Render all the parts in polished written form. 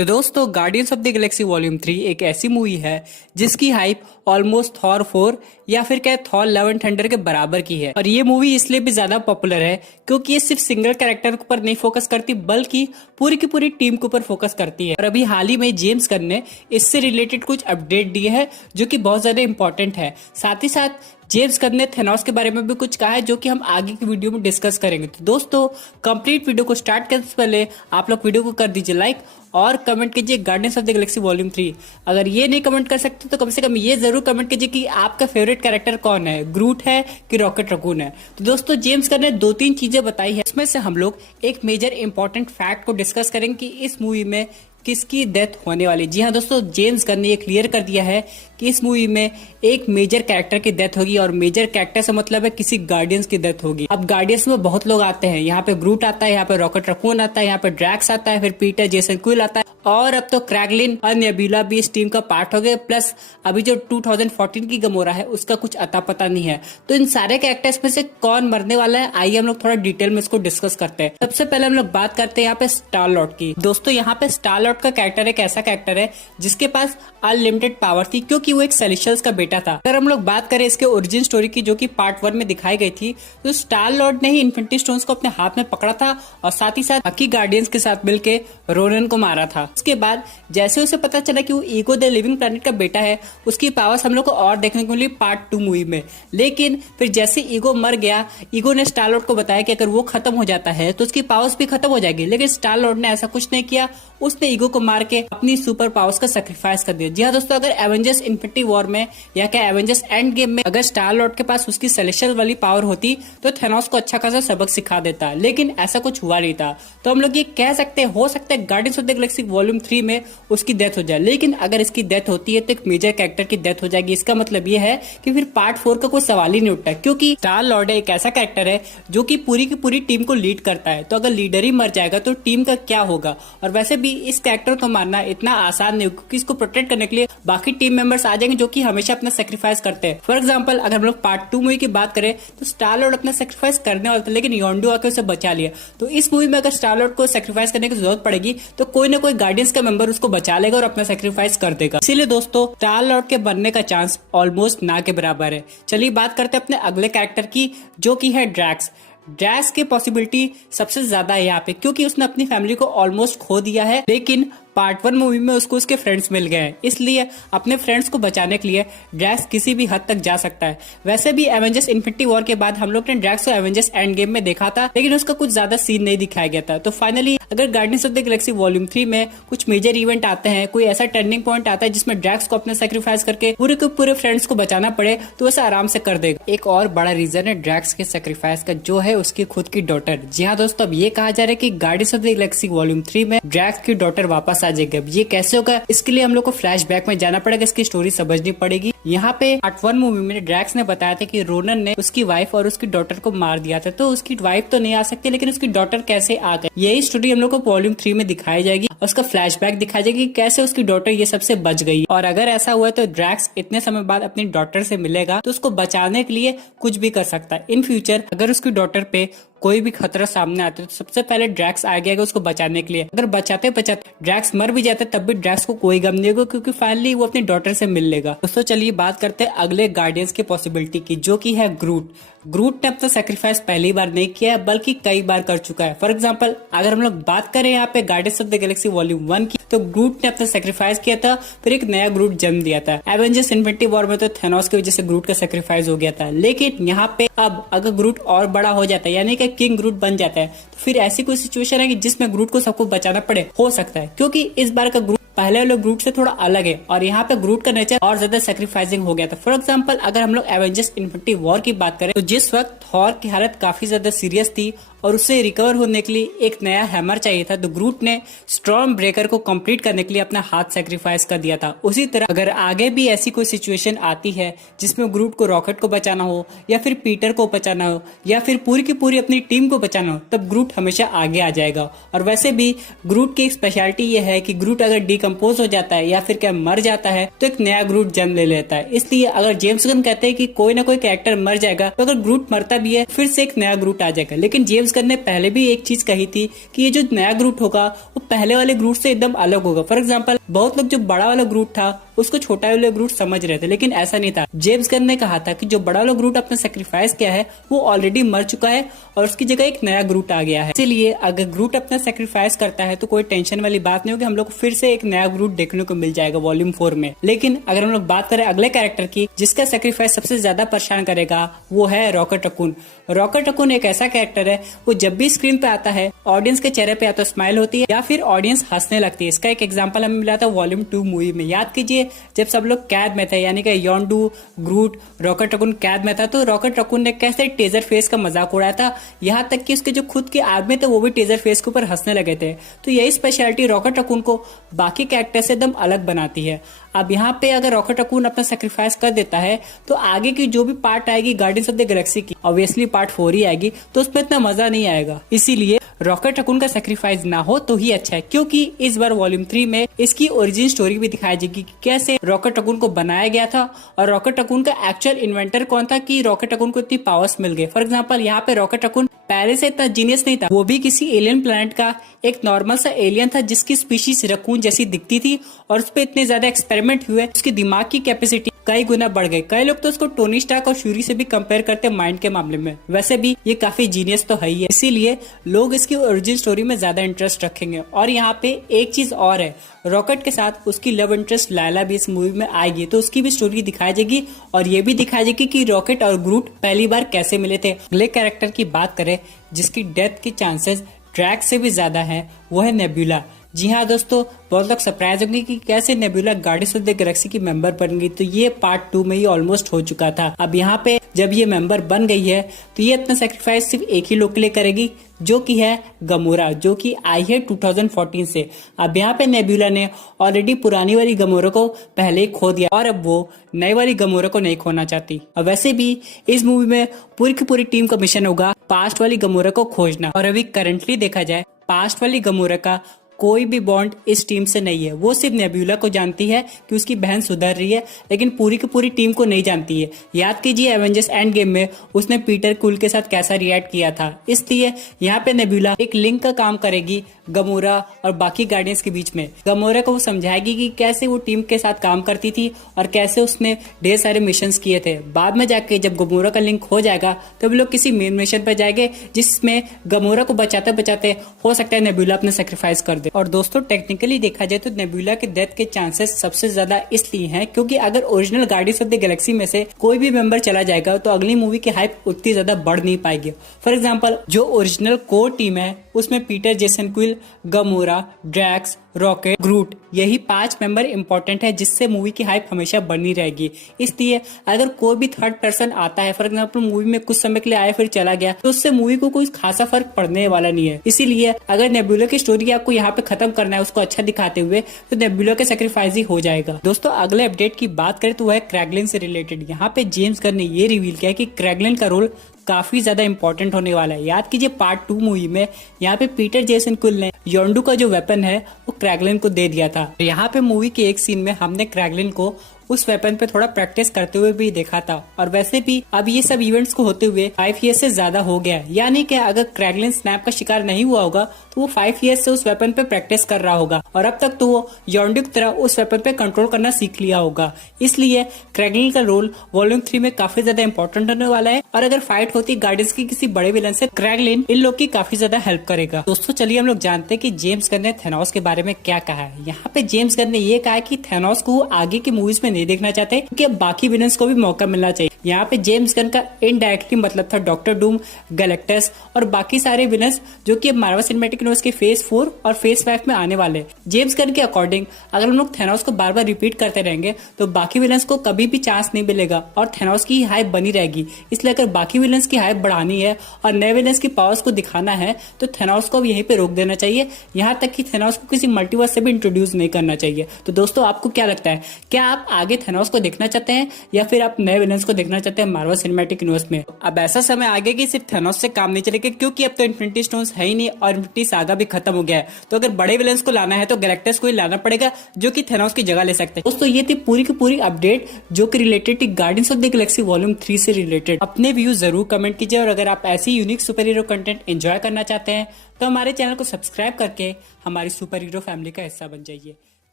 तो दोस्तों guardians of the Galaxy volume 3 एक ऐसी मूवी है जिसकी हाइप ऑलमोस्ट थॉर 4 या फिर क्या थॉर लव एंड थंडर के बराबर की है। और ये मूवी इसलिए भी ज्यादा पॉपुलर है क्योंकि ये सिर्फ सिंगल कैरेक्टर के ऊपर नहीं फोकस करती बल्कि पूरी की पूरी टीम के ऊपर फोकस करती है। और अभी हाल ही में जेम्स गन ने इससे रिलेटेड कुछ अपडेट दिए हैं जो कि बहुत ज्यादा इंपॉर्टेंट है। साथ ही साथ जेम्स गन ने थेनोस के बारे में भी कुछ कहा है जो कि हम आगे की वीडियो में डिस्कस करेंगे। तो दोस्तों कंप्लीट वीडियो को स्टार्ट करने से पहले आप लोग वीडियो को कर दीजिए लाइक और कमेंट कीजिए guardians of the Galaxy volume 3। अगर ये नहीं कमेंट कर सकते तो कम से कम ये जरूर कमेंट कीजिए कि आपका फेवरेट कैरेक्टर कौन है, ग्रूट है कि रॉकेट रकून है। तो दोस्तों जेम्स गन ने 2-3 चीजें बताई है, इसमें से हम लोग एक मेजर इंपॉर्टेंट फैक्ट को डिस्कस करेंगे कि इस मूवी में किसकी डेथ होने वाली। जी हाँ दोस्तों, जेम्स गन ने ये क्लियर कर दिया है कि इस मूवी में एक मेजर कैरेक्टर की डेथ होगी और मेजर कैरेक्टर से मतलब है किसी गार्डियंस की डेथ होगी। अब गार्डियंस में बहुत लोग आते हैं, यहाँ पे ग्रूट आता है, यहाँ पे रॉकेट रकून आता है, यहाँ पे ड्रैक्स आता है, फिर पीटर जेसन क्विल आता है और अब तो क्रैगलिन और नेबुला भी इस टीम का पार्ट हो गए। प्लस अभी जो 2014 की गमोरा है उसका कुछ अता पता नहीं है। तो इन सारे कैरेक्टर्स में से कौन मरने वाला है, आइए हम लोग थोड़ा डिटेल में इसको डिस्कस करते हैं। सबसे पहले हम लोग बात करते हैं यहाँ पे स्टार लॉर्ड की। दोस्तों यहाँ पे स्टार लॉर्ड का कैरेक्टर एक ऐसा कैरेक्टर है जिसके पास अनलिमिटेड पावर थी क्योंकि वो एक सेलेशियल्स का बेटा था। अगर हम लोग बात करें इसके ओरिजिन स्टोरी की जो कि पार्ट 1 में दिखाई गई थी, तो स्टार लॉर्ड ने ही इन्फिनिटी स्टोन्स को अपने हाथ में पकड़ा था और साथ ही साथ बाकी गार्डियंस के साथ मिलकर रोनन को मारा था। उसके बाद जैसे उसे पता चला कि वो ईगो द लिविंग प्लैनेट का बेटा है, उसकी पावर्स हम लोग को और देखने को मिली पार्ट 2 मूवी में। लेकिन फिर जैसे ईगो मर गया, ईगो ने स्टार लॉर्ड को बताया कि अगर वो खत्म हो जाता है तो उसकी पावर्स भी खत्म हो जाएगी। लेकिन स्टार लॉर्ड ने ऐसा कुछ नहीं किया, उसने ईगो को मार के अपनी सुपर पावर्स का सैक्रिफाइस कर दिया। जी हाँ दोस्तों, अगर एवेंजर्स इन्फिनिटी वॉर में या क्या एवेंजर्स एंड गेम में अगर स्टार लॉर्ड के पास उसकी सेलेशियल वाली पावर होती तो थेनोस को अच्छा खासा सबक सिखा देता, लेकिन ऐसा कुछ हुआ नहीं था। तो हम लोग ये कह सकते हैं हो सकता है guardians of the Galaxy volume 3 में उसकी डेथ हो जाए। लेकिन अगर इसकी डेथ होती है तो एक मेजर कैरेक्टर की डेथ हो जाएगी। इसका मतलब ये है कि फिर पार्ट 4 का कोई सवाल ही नहीं उठता, क्योंकि स्टार लॉर्ड एक ऐसा कैरेक्टर है जो कि पूरी की पूरी टीम को लीड करता है। तो अगर लीडर ही मर जाएगा तो टीम का क्या होगा। और वैसे भी इस कैरेक्टर को मारना इतना आसान नहीं, क्योंकि इसको प्रोटेक्ट करने के लिए बाकी टीम मेंबर्स आ जाएंगे जो कि हमेशा अपना सेक्रीफाइस करते हैं। फॉर एग्जांपल अगर हम लोग पार्ट 2 मूवी की बात करें तो स्टार लॉर्ड अपना सेक्रीफाइस करने वाला था, लेकिन योंडू आके उसे बचा लिया। तो इस मूवी में अगर स्टार लॉर्ड को सेक्रीफाइस करने की जरूरत पड़ेगी तो कोई ना कोई गार्डियंस का मेंबर उसको बचा लेगा और अपना सेक्रीफाइस कर देगा। इसीलिए दोस्तों स्टार लॉर्ड के बनने का चांस ऑलमोस्ट ना के बराबर है। चलिए बात करते हैं अपने अगले कैरेक्टर की जो कि है ड्रैक्स। ड्रैक्स की पॉसिबिलिटी सबसे ज्यादा है यहाँ पे, क्योंकि उसने अपनी फैमिली को ऑलमोस्ट खो दिया है, लेकिन पार्ट 1 मूवी में उसको उसके फ्रेंड्स मिल गए हैं। इसलिए अपने फ्रेंड्स को बचाने के लिए ड्रैक्स किसी भी हद तक जा सकता है। वैसे भी एवेंजर्स इन्फिनिटी वॉर के बाद हम लोग ने ड्रैक्स को एवेंजर्स एंड गेम में देखा था, लेकिन उसका कुछ ज्यादा सीन नहीं दिखाया गया था। तो फाइनली अगर guardians of the Galaxy volume 3 में कुछ मेजर इवेंट आते हैं, कोई ऐसा टर्निंग पॉइंट आता है जिसमें ड्रैक्स को अपने सेक्रीफाइस करके पूरे के पूरे फ्रेंड्स को बचाना पड़े, तो वैसे आराम से कर देगा। एक और बड़ा रीजन है ड्रैक्स के सेक्रीफाइस का, जो है उसकी खुद की डॉटर। जी हाँ दोस्तों, अब ये कहा जा रहा है कि guardians of the Galaxy volume 3 में ड्रैक्स की डॉटर वापस आ जाएगी। अब ये कैसे होगा, इसके लिए हम लोग को फ्लैशबैक में जाना पड़ेगा, इसकी स्टोरी समझनी पड़ेगी। यहाँ पे पार्ट 1 मूवी में ड्रैक्स ने बताया था कि रोनन ने उसकी वाइफ और उसकी डॉटर को मार दिया था। तो उसकी वाइफ तो नहीं आ सकती, लेकिन उसकी डॉटर कैसे आ गई, यही स्टोरी हम लोग को वॉल्यूम 3 में दिखाई जाएगी। उसका फ्लैशबैक दिखाई जाएगी कैसे उसकी डॉटर ये सबसे बच गई। और अगर ऐसा हुआ तो ड्रैक्स इतने समय बाद अपनी डॉटर से मिलेगा तो उसको बचाने के लिए कुछ भी कर सकता है। इन फ्यूचर अगर उसकी डॉटर पे कोई भी खतरा सामने आता है तो सबसे पहले ड्रैक्स आ जाएगा उसको बचाने के लिए। अगर बचाते बचाते ड्रैक्स मर भी जाते तब भी ड्रैक्स को कोई गम नहीं होगा, क्योंकि फाइनली वो अपनी डॉटर से मिल लेगा। दोस्तों चलिए बात करते हैं अगले गार्डियंस की पॉसिबिलिटी की, जो कि है ग्रूट। ग्रूट ने अपना सेक्रीफाइस पहली बार नहीं किया है बल्कि कई बार कर चुका है। फॉर एग्जांपल अगर हम लोग बात करें यहाँ पे guardians of the Galaxy volume 1 की, तो ग्रूट ने अपना सेक्रीफाइस किया था, फिर एक नया ग्रूट जन्म दिया था। एवेंजर्स इन्फिनिटी वॉर में तो थेनोस की वजह से ग्रूट का सेक्रीफाइस हो गया था, लेकिन यहाँ पे अब अगर ग्रूट और बड़ा हो जाता है, यानी कि किंग ग्रूट बन जाता है, तो फिर ऐसी कोई सिचुएशन है कि जिसमें ग्रूट को सबको बचाना पड़े, हो सकता है, क्योंकि इस बार का ग्रूट पहले वाले ग्रूट से थोड़ा अलग है और यहाँ पे ग्रूट का नेचर और ज्यादा सेक्रीफाइसिंग हो गया था। फॉर एग्जांपल अगर हम लोग एवेंजर्स इन्फिनिटी वॉर की बात करें तो जिस वक्त थॉर की हालत काफी ज्यादा सीरियस थी और उससे रिकवर होने के लिए एक नया हैमर चाहिए था, तो ग्रूट ने स्टॉर्म ब्रेकर को कंप्लीट करने के लिए अपना हाथ सेक्रीफाइस कर दिया था। उसी तरह अगर आगे भी ऐसी कोई सिचुएशन आती है जिसमें ग्रूट को रॉकेट को बचाना हो या फिर पीटर को बचाना हो या फिर पूरी की पूरी अपनी टीम को बचाना हो, तब ग्रूट हमेशा आगे आ जाएगा। और वैसे भी ग्रूट की एक स्पेशलिटी ये है कि ग्रूट अगर डिकम्पोज हो जाता है या फिर क्या मर जाता है तो एक नया ग्रूट जन्म ले लेता है। इसलिए अगर जेम्स गन कहते हैं कि कोई ना कोई कैरेक्टर मर जाएगा, तो अगर ग्रूट मरता भी है फिर से एक नया ग्रूट आ जाएगा। लेकिन जेम्स जेम्स गन ने पहले भी एक चीज कही थी कि ये जो नया ग्रूट होगा वो पहले वाले ग्रूट से एकदम अलग होगा। फॉर एग्जाम्पल बहुत लोग जो बड़ा वाला ग्रूट था उसको छोटा वाला ग्रूट समझ रहे थे, लेकिन ऐसा नहीं था। जेम्स गन ने कहा था कि जो बड़ा वाला ग्रूट अपने सेक्रीफाइस किया है वो ऑलरेडी मर चुका है और उसकी जगह एक नया ग्रूट आ गया है। इसीलिए अगर ग्रूट अपना सेक्रीफाइस करता है तो कोई टेंशन वाली बात नहीं होगी, हम लोग को फिर से एक नया ग्रूट देखने को मिल जाएगा वॉल्यूम 4 में। लेकिन अगर हम लोग बात करें अगले कैरेक्टर की जिसका सेक्रीफाइस सबसे ज्यादा परेशान करेगा वो है रॉकेट रकून। रॉकेट रकून एक ऐसा कैरेक्टर है वो जब भी स्क्रीन पे आता है ऑडियंस के चेहरे पे या तो स्माइल होती है या फिर ऑडियंस हंसने लगती है। इसका एक एग्जांपल हमें मिला था वॉल्यूम 2 मूवी में। याद कीजिए जब सब लोग कैद में थे, यानी कि योंडू, ग्रूट, रॉकेट रकून कैद में था, तो रॉकेट रकून ने कैसे टेजर फेस का मजाक उड़ाया था, यहाँ तक कि उसके जो खुद के आदमी थे वो भी टेजर फेस के ऊपर हंसने लगे थे। तो यही स्पेशलिटी रॉकेट रकून को बाकी कैरेक्टर से एकदम अलग बनाती है। अब यहाँ पे अगर रॉकेट रकून अपना सेक्रीफाइस कर देता है तो आगे की जो भी पार्ट आएगी गार्डियंस ऑफ द गैलेक्सी की, ऑब्वियसली पार्ट 4 ही आएगी, तो उसमें इतना मजा नहीं आएगा। इसीलिए रॉकेट रकून का सेक्रीफाइस ना हो तो ही अच्छा है, क्योंकि इस बार वॉल्यूम 3 में इसकी ओरिजिन स्टोरी भी दिखाई जाएगी कि कैसे रॉकेट रकून को बनाया गया था और रॉकेट रकून का एक्चुअल इन्वेंटर कौन था कि रॉकेट रकून को इतनी पावर्स मिल गई। फॉर एग्जाम्पल यहाँ पे रॉकेट रकून पहले से इतना जीनियस नहीं था, वो भी किसी एलियन प्लैनेट का एक नॉर्मल सा एलियन था जिसकी स्पीशीज रकून जैसी दिखती थी और उस पर इतने ज्यादा एक्सपेरिमेंट हुए, उसकी दिमाग की कैपेसिटी कई गुना बढ़ गई। कई लोग तो उसको टोनी स्टार्क और फ्यूरी से भी कंपेयर करते हैं माइंड के मामले में। वैसे भी ये काफी जीनियस तो है ही है, इसीलिए लोग इसकी ओरिजिन स्टोरी में ज्यादा इंटरेस्ट रखेंगे। और यहाँ पे एक चीज और है, रॉकेट के साथ उसकी लव इंटरेस्ट लायला भी इस मूवी में आएगी, तो उसकी भी स्टोरी दिखाई जाएगी और ये भी दिखाई जाएगी कि रॉकेट और ग्रूट पहली बार कैसे मिले थे। अगले कैरेक्टर की बात करें जिसकी डेथ के चांसेस ड्रैग से भी ज्यादा है, वो है नेबुला। जी हाँ दोस्तों, बहुत लोग सरप्राइज होंगे कि कैसे nebula guardians of the Galaxy की मेंबर बन गई। तो ये पार्ट 2 में ही ऑलमोस्ट हो चुका था। अब यहाँ पे जब ये मेंबर बन गई है तो ये अपना सेक्रीफाइस सिर्फ एक ही लोग के लिए करेगी जो कि है गमोरा, जो कि आई है 2014 से। अब यहाँ पे नेबुला ने ऑलरेडी पुरानी वाली गमोरा को पहले ही खो दिया और अब वो नई वाली गमोरा को नहीं खोना चाहती। और वैसे भी इस मूवी में पूरी की पूरी टीम का मिशन होगा पास्ट वाली गमोरा को खोजना। और अभी करंटली देखा जाए पास्ट वाली गमोरा का कोई भी बॉन्ड इस टीम से नहीं है। वो सिर्फ नेबुला को जानती है कि उसकी बहन सुधर रही है, लेकिन पूरी की पूरी टीम को नहीं जानती है। याद कीजिए एवेंजर्स एंड गेम में उसने पीटर क्विल के साथ कैसा रिएक्ट किया था। इसलिए यहाँ पे नेबुला एक लिंक का काम करेगी गमोरा और बाकी गार्डियंस के बीच में। गमोरा को वो समझाएगी कि कैसे वो टीम के साथ काम करती थी और कैसे उसने ढेर सारे मिशंस किए थे। बाद में जाके जब गमोरा का लिंक हो जाएगा तो वो लोग किसी मेन मिशन पर जाएंगे जिसमें गमोरा को बचाते बचाते हो सकता है नेबुला अपने सेक्रीफाइस कर दे। और दोस्तों टेक्निकली देखा जाए तो नेबुला के डेथ के चांसेस सबसे ज्यादा इसलिए हैं क्योंकि अगर original guardians of the Galaxy में से कोई भी मेंबर चला जाएगा तो अगली मूवी की हाइप उतनी ज्यादा बढ़ नहीं पाएगी। फॉर एग्जांपल जो ओरिजिनल कोर टीम है उसमें Peter Jason Quill, Gamora, Drax, Rocket, Groot, यही 5 मेंबर इंपॉर्टेंट है जिससे मूवी की हाइप हमेशा बनी रहेगी। इसलिए अगर कोई भी थर्ड पर्सन आता है, फॉर एग्जांपल मूवी में कुछ समय के लिए आया फिर चला गया, तो उससे मूवी को कोई खासा फर्क पड़ने वाला नहीं है। इसीलिए अगर नेबुला की स्टोरी आपको यहाँ पे खत्म करना है उसको अच्छा दिखाते हुए, तो नेबुला के सेक्रीफाइस ही हो जाएगा। दोस्तों अगले अपडेट की बात करें तो वह है क्रैगलिन से रिलेटेड। यहाँ पे जेम्स गन ने ये रिवील किया कि क्रैगलिन का रोल काफी ज्यादा इंपॉर्टेंट होने वाला है। याद कीजिए पार्ट 2 मूवी में यहाँ पे पीटर जेसन क्विल ने योंडू का जो वेपन है वो क्रैगलिन को दे दिया था। यहाँ पे मूवी के एक सीन में हमने क्रैगलिन को उस वेपन पे थोड़ा प्रैक्टिस करते हुए भी देखा था। और वैसे भी अब ये सब इवेंट्स को होते हुए 5 ईयर से ज्यादा हो गया है, यानी कि अगर क्रैगलिन स्नैप का शिकार नहीं हुआ होगा तो वो 5 ईयर से उस वेपन पे प्रैक्टिस कर रहा होगा और अब तक तो वो योंडू की तरह उस वेपन पे कंट्रोल करना सीख लिया होगा। इसलिए क्रैगलिन का रोल वॉल्यूम 3 में काफी ज्यादा इंपॉर्टेंट होने वाला है और अगर फाइट होती गार्डियंस की किसी बड़े विलन से क्रैगलिन इन लोग की काफी ज्यादा हेल्प करेगा। दोस्तों चलिए हम लोग जानते हैं कि जेम्स गन ने थैनोस के बारे में क्या कहा है। यहाँ पे जेम्स गन ने ये कहा है कि थैनोस को आगे की मूवीज में नहीं देखना चाहते कि अब बाकी विलन्स को भी मौका मिलना चाहिए। यहाँ पे जेम्स गन का इनडायरेक्टली मतलब था डॉक्टर डूम, गैलेक्टस और बाकी सारे विलन्स जो कि अब मार्वल सिनेमैटिक यूनिवर्स के फेज 4 और फेज 5 में आने वाले। जेम्स गन के अकॉर्डिंग अगर हम लोग थैनोस को बार बार रिपीट करते रहेंगे तो बाकी विलन्स को कभी भी चांस नहीं मिलेगा और थैनोस की हाइप बनी रहेगी। इसलिए अगर बाकी विलन्स की हाइप बढ़ानी है और नए विलन्स की पावर्स को दिखाना है तो थैनोस को यहीं पे रोक देना चाहिए, यहाँ तक कि थैनोस को किसी मल्टीवर्स से भी इंट्रोड्यूस नहीं करना चाहिए। तो दोस्तों आपको क्या लगता है, क्या आप आगे आगे थेनोस को देखना चाहते हैं या फिर आप नए विलन्स को देखना चाहते हैं मार्वल सिनेमैटिक यूनिवर्स में। अब ऐसा समय आ गया कि सिर्फ थेनोस से काम नहीं चलेगा, क्योंकि अब तो इन्फिनिटी स्टोन्स है ही नहीं और इन्फिनिटी सागा भी खत्म हो गया है। तो अगर बड़े विलन्स को लाना है तो गैलेक्टस को ही लाना पड़ेगा, जो कि थेनोस की जगह ले सकते हैं। दोस्तों ये थी पूरी की पूरी अपडेट जो कि रिलेटेड थी guardians of the Galaxy volume 3 से रिलेटेड। अपने व्यूज जरूर कमेंट कीजिए और अगर आप ऐसी unique super hero content enjoy करना चाहते हैं तो हमारे चैनल को सब्सक्राइब करके हमारी सुपर हीरो फैमिली का हिस्सा बन जाइए।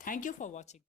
Thank you for watching.